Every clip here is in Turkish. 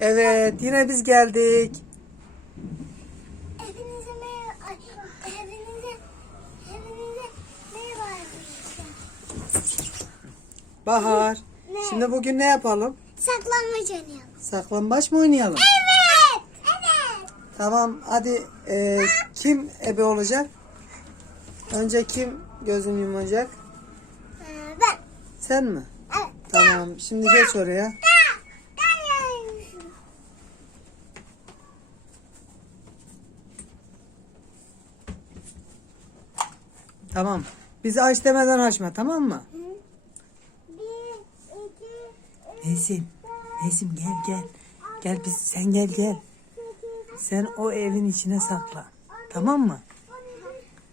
Evet yine biz geldik. Hepinize merhaba. ay, Hepinize, hepinize merhaba arkadaşlar. Bahar. Ne? Şimdi bugün ne yapalım? Saklanmaç oynayalım. Saklambaç mı oynayalım? Evet. Evet. Tamam hadi e, kim ebe olacak? Önce kim gözünü yumacak? Ee, ben. Sen mi? Evet. Tamam şimdi geç oraya. Ben. Ben yaymışım. Tamam. Bizi aç demeden açma tamam mı? Nesim. Nesim gel gel. Gel biz sen gel gel. Sen o evin içine saklan. Tamam mı?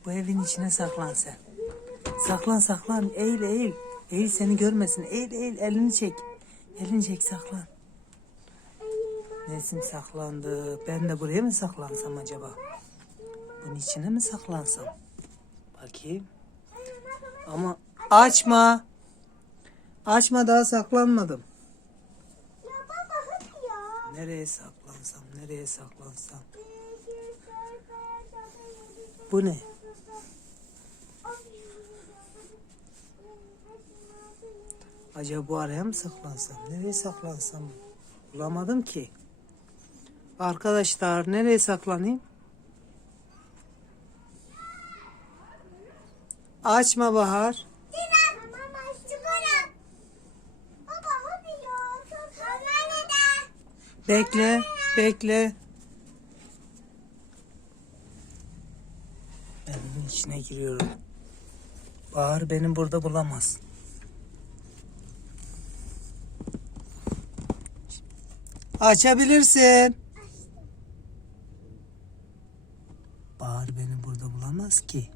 Bu evin içine saklan sen. Saklan saklan. Eğil eğil. Eğil seni görmesin. Eğil eğil elini çek. Elini çek saklan. Nesim saklandı. Ben de buraya mı saklansam acaba? Bunun içine mi saklansam? Bakayım. Ama açma. Açma daha saklanmadım. Ya baba hadi ya. Nereye saklansam? Nereye saklansam? Sekiz, Bu ne? Acaba bu araya mı saklansam? Nereye saklansam? Bulamadım ki. Arkadaşlar nereye saklanayım? Açma Bahar. Bekle, bekle. Ben içine giriyorum. Bahar beni burada bulamaz. Açabilirsin. Bahar beni burada bulamaz ki.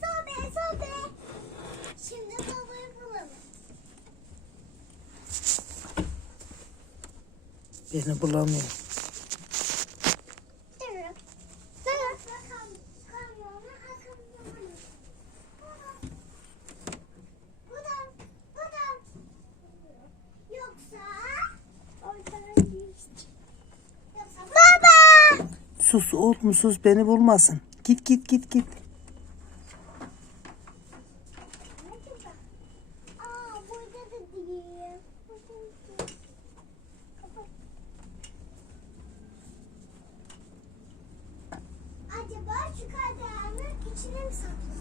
Sobe sobe. Şimdi babayı bulalım. Beni bulamıyor. Durun. Durun. Bakalım. Kamyona akıllı. Buradan. Buradan. Yoksa. Ortadan geçti. Yoksa. Baba. Sus oğlum sus beni bulmasın. Git git git git. Aa burada da değil. Burada da değil. Kapat. Acaba şu kaderanın içine mi saklı?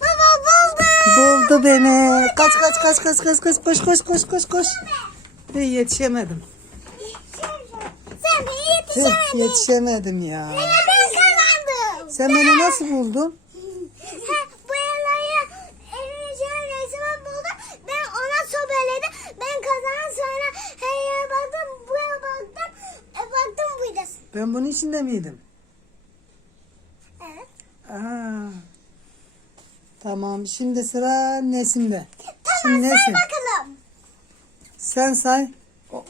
Baba Buldu beni. Kaç kaç kaç kaç kaç kaç koş koş koş koş koş. Ve yetişemedim. Sen beni yetişemedin. yetişemedim ya. Ben kazandım. Sen beni nasıl buldun? Bu buldu. Ben ona sobeledim. Ben kazandım sonra her yere baktım. Buraya baktım. E, baktım buradasın. Ben bunun içinde miydim? Evet. Aa. Tamam şimdi sıra Nesim'de. Tamam Şimdi say Nesim. bakalım. Sen say. O-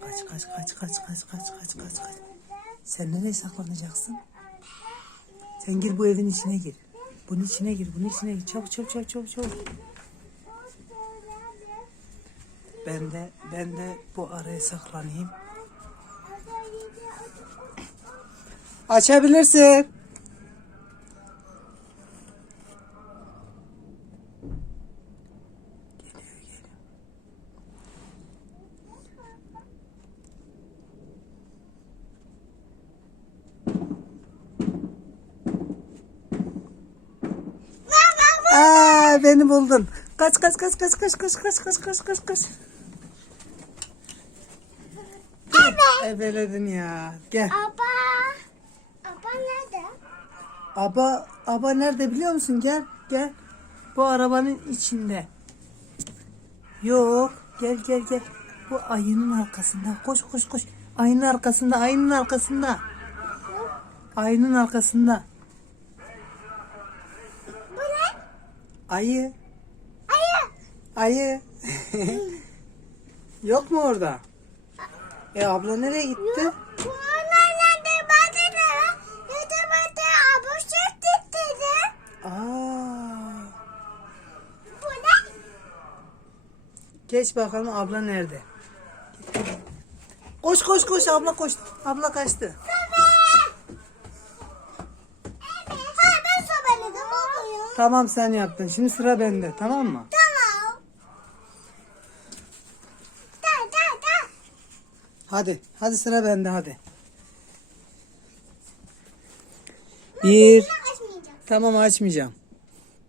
Kaç kaç kaç kaç kaç kaç kaç kaç kaç. Sen nereye saklanacaksın? Sen gir bu evin içine gir. Bunun içine gir, bunun içine gir. Çabuk çabuk çabuk çabuk çabuk. Ben de ben de bu araya saklanayım. Açabilirsin. Beni buldun. Kaç kaç kaç kaç kaç kaç kaç kaç kaç kaç kaç. Ebeledin ya. Gel. Aba. Aba nerede? Aba aba nerede biliyor musun? Gel gel. Bu arabanın içinde. Yok. Gel gel gel. Bu ayının arkasında. Koş koş koş. Ayının arkasında. Ayının arkasında. Ayının arkasında. Bu ne? Ayı. Ayı. Ayı. Yok mu orada? E abla nereye gitti? Aa. Geç bakalım abla nerede? Koş koş koş abla koş. Abla kaçtı. Tamam sen yaptın. Şimdi sıra bende. Tamam mı? Tamam. Da da da. Hadi. Hadi sıra bende hadi. Bir. Tamam açmayacağım.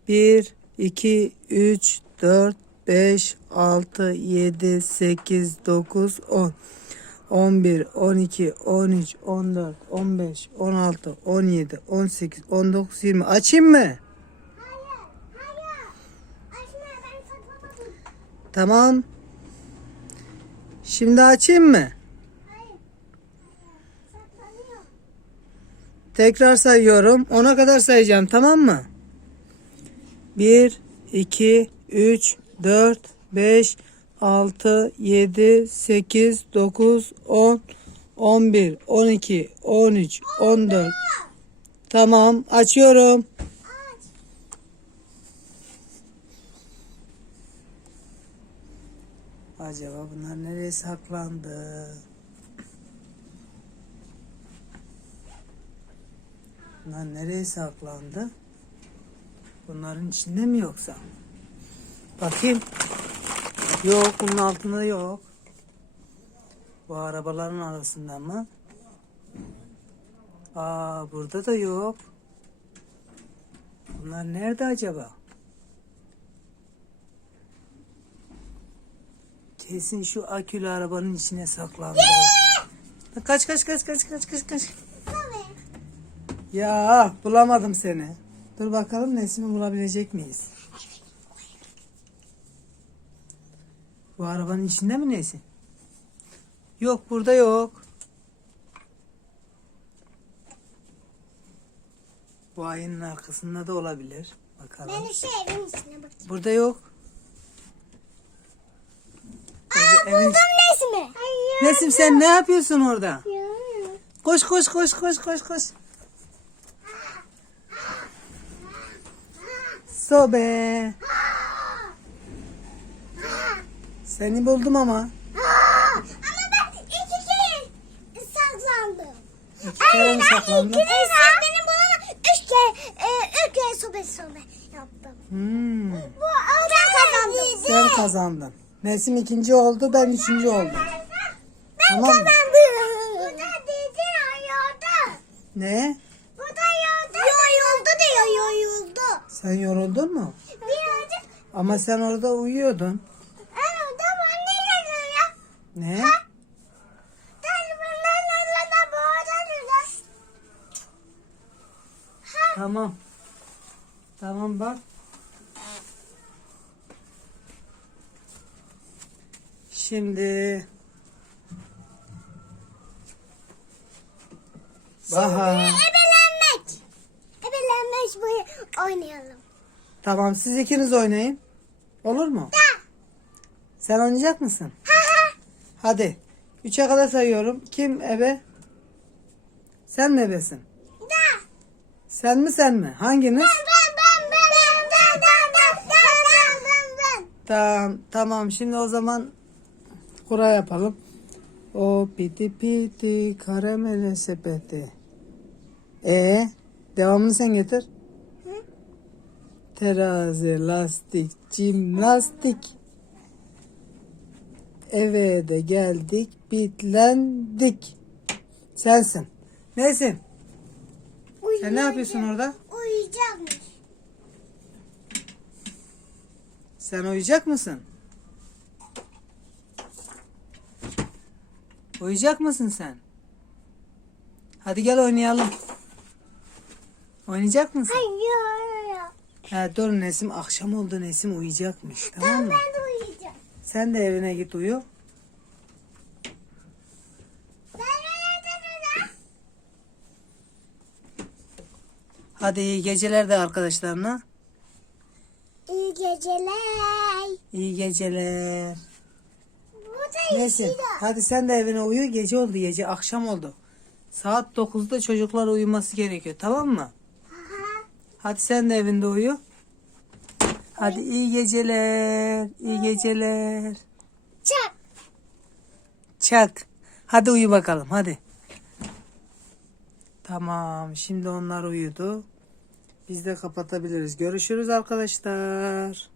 Bir, iki, üç, dört, beş, altı, yedi, sekiz, dokuz, on. 11, 12, 13, 14, 15, 16, 17, 18, 19, 20, 21, 22, 23, 24, 25, 26, 27, 28, 29, Açayım mı? Tamam. Şimdi açayım mı? Tekrar sayıyorum. Ona kadar sayacağım tamam mı? 1, 2, 3, 4, 5, 6, 7, 8, 9, 10, 11, 12, 13, 14. Tamam açıyorum. Aç. Acaba bunlar nereye saklandı? Bunlar nereye saklandı? Bunların içinde mi yoksa? Bakayım. Yok, bunun altında yok. Bu arabaların arasında mı? Aa, burada da yok. Bunlar nerede acaba? Kesin şu akülü arabanın içine saklandı. Kaç kaç kaç kaç kaç kaç kaç. Ya bulamadım seni. Dur bakalım Nesim'i bulabilecek miyiz? Bu arabanın içinde mi Nesim? Yok burada yok. Bu ayının arkasında da olabilir. Bakalım. Ben şu evin içine bakayım. Burada yok. Aa Evin- buldum. Hayır. Nesim sen ne yapıyorsun orada? Koş koş koş koş koş koş. Sobe. Seni buldum ama. Aa, ama ben iki kere saklandım. İki kere mi saklandın? İki kere sen benim bana üç kere, e, üç kere sobe sobe yaptım. Hmm, Bu ben kazandım. sen kazandın. Nesim ikinci oldu, ben üçüncü oldum. Ben Tamam mı? kazandım. Bu da dedi yoruldu. Ne? Bu da yoruldu. Yoruldu diyor yoruldu. Sen yoruldun mu? Birazcık Ama sen orada uyuyordun. en orada var ne dedi ya? Ne? Da dedi. Tamam. Tamam bak. Şimdi Bahar. Ebelenmek. Ebelenmek bu oynayalım. Tamam siz ikiniz oynayın. Olur mu? Da. Sen oynayacak mısın? Ha ha. Hadi. Üçe kadar sayıyorum. Kim ebe? Sen mi ebesin? Da. Sen mi sen mi? Hanginiz? Ben ben ben ben ben ben ben ben ben ben. Tamam, tamam. Şimdi o zaman kura yapalım. O piti piti karamele sepeti. E devamını sen getir. Hı? Terazi, lastik, cimnastik. Eve de geldik, bitlendik. Sensin. Nesin? Sen ne yapıyorsun orada? Uyuyacakmış. Sen uyuyacak mısın? Uyuyacak mısın sen? Hadi gel oynayalım. Oynayacak mısın? Hayır. Ha, dur Nesim akşam oldu Nesim uyuyacakmış tamam mı? Ben de uyuyacağım. Sen de evine git uyu. Hadi iyi geceler de arkadaşlarına. İyi geceler. İyi geceler. Neyse hadi sen de evine uyu. Gece oldu gece akşam oldu. Saat 9'da çocuklar uyuması gerekiyor tamam mı? Aha. Hadi sen de evinde uyu. Hadi iyi geceler. iyi geceler. Çak. Çak. Hadi uyu bakalım hadi. Tamam şimdi onlar uyudu. Biz de kapatabiliriz. Görüşürüz arkadaşlar.